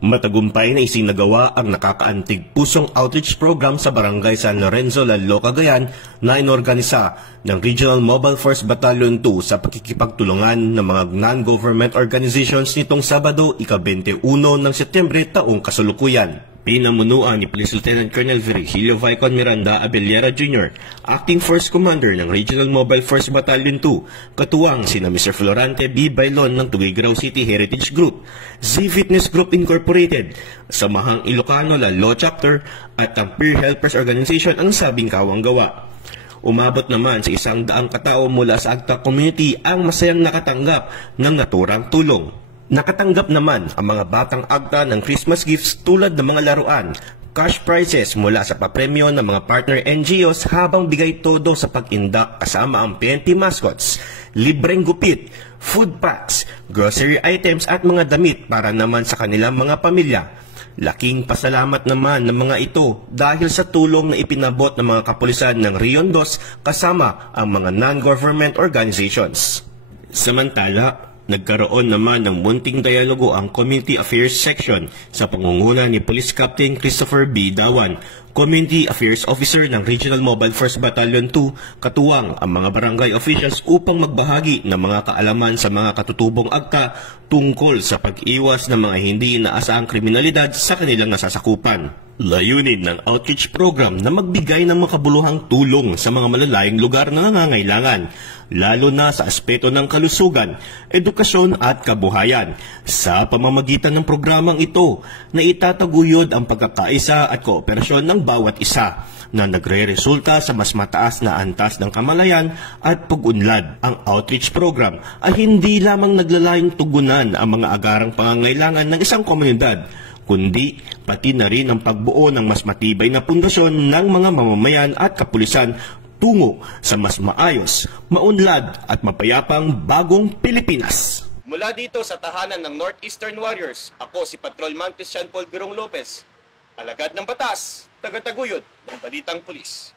Matagumpay na isinagawa ang nakakaantig pusong outreach program sa barangay San Lorenzo, Lalo, Cagayan na inorganisa ng Regional Mobile Force Battalion 2 sa pakikipagtulungan ng mga non-government organizations nitong Sabado, ika-21 ng Setyembre taong kasalukuyan. Pinamunuan ni Police Lieutenant Colonel Virgilio Vicon Miranda Abellera Jr., Acting Force Commander ng Regional Mobile Force Battalion 2, katuwang sina Mr. Florante B. Bailon ng Tuguegarao City Heritage Group, Z-Fitness Group Incorporated, Samahang Ilocano Lalo Chapter at ang Peer Helpers Organization ang sabing kawang gawa. Umabot naman sa 100 katao mula sa Agta Community ang masayang nakatanggap ng naturang tulong. Nakatanggap naman ang mga batang Agta ng Christmas gifts tulad ng mga laruan, cash prizes mula sa papremyo ng mga partner NGOs habang bigay todo sa pag-indak kasama ang PNP mascots, libreng gupit, food packs, grocery items at mga damit para naman sa kanilang mga pamilya. Laking pasalamat naman ng mga ito dahil sa tulong na ipinabot ng mga kapulisan ng Rion 2 kasama ang mga non-government organizations. Samantala, nagkaroon naman ng munting dialogo ang Community Affairs Section sa pangunguna ni Police Captain Christopher B. Dawan, Community Affairs Officer ng Regional Mobile Force Battalion 2, katuwang ang mga barangay officials upang magbahagi ng mga kaalaman sa mga katutubong agta tungkol sa pag-iwas ng mga hindi inaasahang kriminalidad sa kanilang nasasakupan. Layunin ng outreach program na magbigay ng makabuluhang tulong sa mga malalayong lugar na nangangailangan, lalo na sa aspeto ng kalusugan, edukasyon at kabuhayan. Sa pamamagitan ng programang ito, na itataguyod ang pagkakaisa at kooperasyon ng bawat isa na nagre-resulta sa mas mataas na antas ng kamalayan at pag-unlad. Ang outreach program ay hindi lamang naglalayong tugunan ang mga agarang pangangailangan ng isang komunidad, kundi pati na rin ang pagbuo ng mas matibay na pundasyon ng mga mamamayan at kapulisan tungo sa mas maayos, maunlad at mapayapang bagong Pilipinas. Mula dito sa tahanan ng Northeastern Warriors, ako si Patrolman Christian Paul Birong Lopez, alagad ng batas, tagataguyod ng Balitang Pulis.